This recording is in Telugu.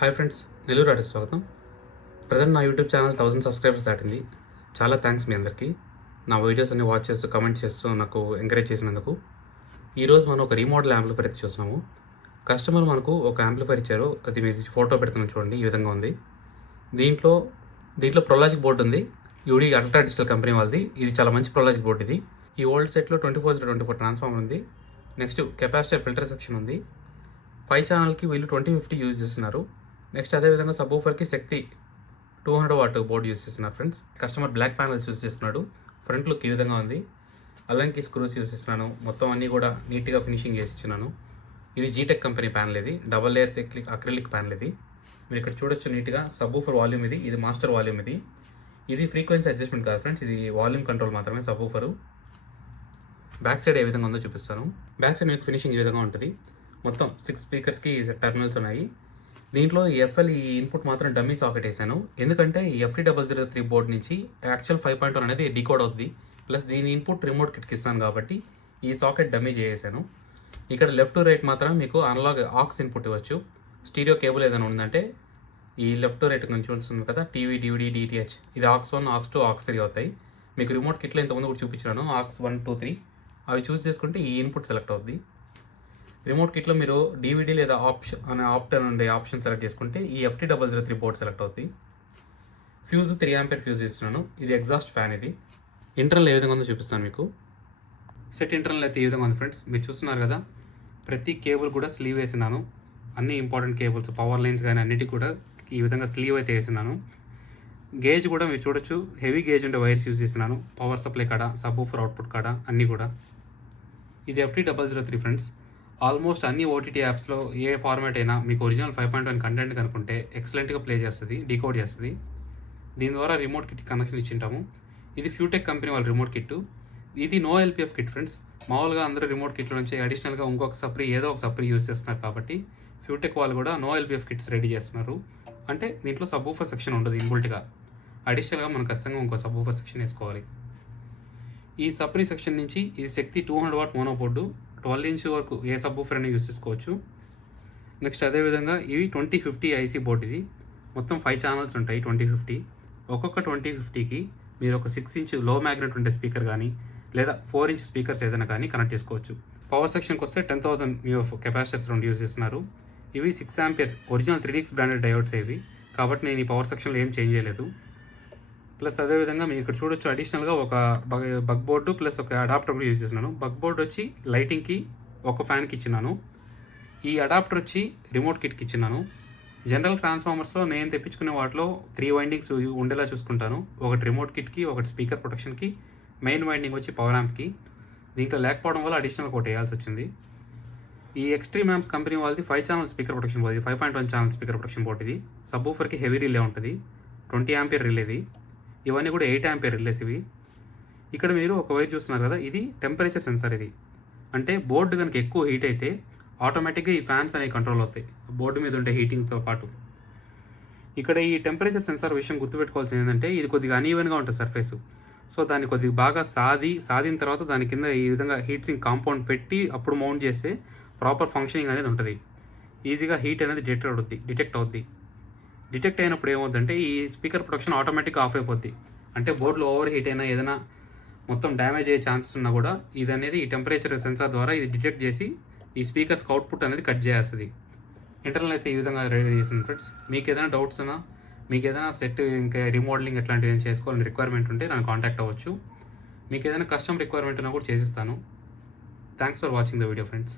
హాయ్ ఫ్రెండ్స్, నెల్లూరు ఆర్టిస్ట్ స్వాగతం. ప్రజెంట్ నా యూట్యూబ్ ఛానల్ 1000 సబ్స్క్రైబర్స్ దాటింది. చాలా థ్యాంక్స్ మీ అందరికీ. నా వీడియోస్ అన్ని వాచ్ చేస్తూ కమెంట్ చేస్తూ నాకు ఎంకరేజ్ చేసినందుకు. ఈరోజు మనం ఒక రీమోడల్ యాంప్లిఫైర్ అయితే చూస్తున్నాము. కస్టమర్ మనకు ఒక యాంప్లిఫైర్ ఇచ్చారు. అది మీకు ఫోటో పెడుతున్నాను చూడండి, ఈ విధంగా ఉంది. దీంట్లో ప్రొలాజిక్ బోర్డు ఉంది. యూడీ అల్ట్రా డిజిటల్ కంపెనీ వాళ్ళది. ఇది చాలా మంచి ప్రొలాజిక్ బోర్డు ఇది. ఈ ఓల్డ్ సెట్లో 24/24 ట్రాన్స్ఫార్మర్ ఉంది. నెక్స్ట్ కెపాసిటర్ ఫిల్టర్ సెక్షన్ ఉంది. 5 ఛానల్కి వీళ్ళు 2050 యూజ్ చేస్తున్నారు. నెక్స్ట్ అదేవిధంగా సబ్వూఫర్కి శక్తి 200 వాట్ బోర్డు యూజ్ చేస్తున్నారు friends. Customer black panel use చేస్తున్నాడు. ఫ్రంట్ లుక్ ఈ విధంగా ఉంది. అల్లంకి స్క్రూస్ యూజ్ చేస్తున్నాను. మొత్తం అన్నీ కూడా నీట్గా ఫినిషింగ్ చేసి ఇచ్చినాను. ఇది జీటెక్ కంపెనీ ప్యానల్. ఇది డబల్ లేయర్ అక్రిలిక్ ప్యానల్. ఇది మీరు ఇక్కడ చూడొచ్చు నీట్గా. సబ్వూఫర్ వాల్యూమ్ ఇది మాస్టర్ వాల్యూమ్. ఇది ఫ్రీక్వెన్సీ అడ్జస్ట్మెంట్ కాదు ఫ్రెండ్స్, ఇది వాల్యూమ్ కంట్రోల్ మాత్రమే సబ్వూఫరు. బ్యాక్ సైడ్ ఏ విధంగా ఉందో చూపిస్తాను. బ్యాక్ సైడ్ మీకు ఫినిషింగ్ ఈ విధంగా ఉంటుంది. మొత్తం 6 స్పీకర్స్కి టెర్మినల్స్ ఉన్నాయి. దీంట్లో ఈ ఇన్పుట్ మాత్రం డమ్మీ సాకెట్ వేసాను. ఎందుకంటే ఈ FT003 బోర్డ్ నుంచి యాక్చువల్ 5.1 అనేది డీకోడ్ అవుతుంది. ప్లస్ దీని ఇన్పుట్ రిమోట్ కిట్కి ఇస్తాను కాబట్టి ఈ సాకెట్ డమ్మీ చేసేసాను. ఇక్కడ లెఫ్ట్ టు రైట్ మాత్రం మీకు అనలాగ్ ఆక్స్ ఇన్పుట్ ఇవ్వచ్చు. స్టీరియో కేబుల్ ఏదైనా ఉందంటే ఈ లెఫ్ట్ టు రైట్ నుంచి ఉంటుంది కదా, టీవీ, DVD, DTH, ఇది AUX 1, AUX 2, AUX 3 అవుతాయి. మీకు రిమోట్ కిట్లో ఇంతకుముందు కూడా చూపించాను. AUX 1, 2, 3 అవి చూస్ చేసుకుంటే ఈ ఇన్పుట్ సెలెక్ట్ అవుతుంది. రిమోట్ కిట్లో మీరు DVD లేదా ఆప్షన్ ఉండే ఆప్షన్ సెలెక్ట్ చేసుకుంటే ఈ FT003 బోర్డ్ సెలెక్ట్ అవుతుంది. ఫ్యూజ్ 3 ఆంపియర్ ఫ్యూజ్ ఇస్తున్నాను. ఇది ఎగ్జాస్ట్ ఫ్యాన్. ఇది ఇంటర్నల్ ఏ విధంగా ఉందో చూపిస్తాను మీకు. సెట్ ఇంటర్నల్ అయితే ఈ విధంగా ఉంది ఫ్రెండ్స్. మీరు చూస్తున్నారు కదా, ప్రతి కేబుల్ కూడా స్లీవ్ వేసినాను. అన్ని ఇంపార్టెంట్ కేబుల్స్, పవర్ లైన్స్ కానీ అన్నిటికీ కూడా ఈ విధంగా స్లీవ్ అయితే వేసినాను. గేజ్ కూడా మీరు చూడొచ్చు, హెవీ గేజ్ ఉండే వైర్స్ యూజ్ చేస్తున్నాను. పవర్ సప్లై కాడ, సబ్వూఫర్ అవుట్పుట్ కాడ అన్నీ కూడా. ఇది FT003 ఫ్రెండ్స్. ఆల్మోస్ట్ అన్ని OTT యాప్స్లో ఏ ఫార్మాట్ అయినా మీకు ఒరిజినల్ 5.1 కంటెంట్ కనుక్కుంటే ఎక్సలెంట్గా ప్లే చేస్తుంది, డీకోడ్ చేస్తుంది. దీని ద్వారా రిమోట్ కిట్ కనెక్షన్ ఇచ్చింటాము. ఇది ఫ్యూటెక్ కంపెనీ వాళ్ళ రిమోట్ కిట్. ఇది నో LPF కిట్ ఫ్రెండ్స్. మామూలుగా అందరూ రిమోట్ కిట్లో నుంచి అడిషనల్గా ఇంకొక సప్రీ ఏదో ఒక సప్రీ యూజ్ చేస్తున్నారు కాబట్టి ఫ్యూటెక్ వాళ్ళు కూడా నో LPF కిట్స్ రెడీ చేస్తున్నారు. అంటే దీంట్లో సబ్వూఫర్ సెక్షన్ ఉండదు ఇన్బుల్ట్గా. అడిషనల్గా మనం ఖచ్చితంగా ఇంకో సబ్వూఫర్ సెక్షన్ వేసుకోవాలి. ఈ సప్రీ సెక్షన్ నుంచి ఈ శక్తి 200 వాట్ మోనో బోర్డు 12 ఇంచ్ వరకు ఏ సబ్వూఫర్ అయినా యూజ్ చేసుకోవచ్చు. నెక్స్ట్ అదేవిధంగా ఇవి 2050 IC బోర్డు. ఇది మొత్తం 5 ఛానల్స్ ఉంటాయి 2050. ఒక్కొక్క 2050కి మీరు ఒక 6 ఇంచ్ లో మ్యాగ్నెట్ ఉండే స్పీకర్ కానీ లేదా 4 ఇంచ్ స్పీకర్స్ ఏదైనా కానీ కనెక్ట్ చేసుకోవచ్చు. పవర్ సెక్షన్కి వస్తే 10,000 mF కెపాసిటర్స్ 2 యూజ్ చేస్తున్నారు. ఇవి 6 ampere original 3DX branded diodes ఇవి, కాబట్టి నేను ఈ పవర్ సెక్షన్లో ఏం చేంజ్ చేయలేదు. ప్లస్ అదేవిధంగా మీరు ఇక్కడ చూడొచ్చు, అడిషనల్గా ఒక బగ్ బోర్డు ప్లస్ ఒక అడాప్టర్ కూడా యూజ్ చేస్తున్నాను. బగ్ బోర్డు వచ్చి లైటింగ్కి, ఒక ఫ్యాన్కి ఇచ్చినాను. ఈ అడాప్టర్ వచ్చి రిమోట్ కిట్కి ఇచ్చినాను. జనరల్ ట్రాన్స్ఫార్మర్స్లో నేను తెప్పించుకునే వాటిలో 3 వైండింగ్స్ ఉండేలా చూసుకుంటాను. ఒకటి రిమోట్ కిట్కి, ఒకటి స్పీకర్ ప్రొటెక్షన్కి, మెయిన్ వైండింగ్ వచ్చి పవర్ యాంప్కి. దీంట్లో లేకపోవడం వల్ల అడిషనల్ ఒకటి వేయాల్సి వచ్చింది. ఈ ఎక్స్ట్రీమ్ యాంప్స్ కంపెనీ వాళ్ళది 5 channel speaker protection board, 5.1 channel speaker protection board. ఇది సబ్వూఫర్కి హెవీ రిలే ఉంటుంది, 20 ఆంపియర్ రిలేది. ఇవన్నీ కూడా 8 ఆంపియర్ రిలేస్ ఇవి. ఇక్కడ మీరు ఒక వైర్ చూస్తున్నారు కదా, ఇది టెంపరేచర్ సెన్సార్. ఇది అంటే బోర్డు కనుక ఎక్కువ హీట్ అయితే ఆటోమేటిక్గా ఈ ఫ్యాన్స్ అనేవి కంట్రోల్ అవుతాయి బోర్డు మీద ఉండే హీటింగ్తో పాటు. ఇక్కడ ఈ టెంపరేచర్ సెన్సార్ విషయం గుర్తుపెట్టుకోవాల్సింది ఏంటంటే, ఇది కొద్దిగా అనీవెన్గా ఉంటుంది సర్ఫేస్. సో దాన్ని కొద్దిగా బాగా సాదిన తర్వాత దాని కింద ఈ విధంగా హీట్ సింక్ కాంపౌండ్ పెట్టి అప్పుడు మౌంట్ చేస్తే ప్రాపర్ ఫంక్షనింగ్ అనేది ఉంటుంది. ఈజీగా హీట్ అనేది డిటెక్ట్ అవుద్ది. డిటెక్ట్ అయినప్పుడు ఏమవుతుందంటే ఈ స్పీకర్ ప్రొటెక్షన్ ఆటోమేటిక్గా ఆఫ్ అయిపోద్ది. అంటే బోర్డులో ఓవర్ హీట్ అయినా ఏదైనా మొత్తం డ్యామేజ్ అయ్యే ఛాన్సెస్ ఉన్నా కూడా ఇది అనేది ఈ టెంపరేచర్ సెన్సార్ ద్వారా ఇది డిటెక్ట్ చేసి ఈ స్పీకర్స్కి అవుట్పుట్ అనేది కట్ చేస్తుంది. ఇంటర్నల్ అయితే ఈ విధంగా రెడీ చేసింది ఫ్రెండ్స్. మీకు ఏదైనా డౌట్స్ ఉన్నా, మీకు ఏదైనా సెట్ ఇంకా రీమోడలింగ్ ఎట్లాంటివి ఏం చేసుకోవాలని రిక్వైర్మెంట్ ఉంటే నన్ను కాంటాక్ట్ అవ్వచ్చు. మీకు ఏదైనా కస్టమ్ రిక్వైర్మెంట్ ఉన్నా కూడా చేసిస్తాను. Thanks for watching the video friends.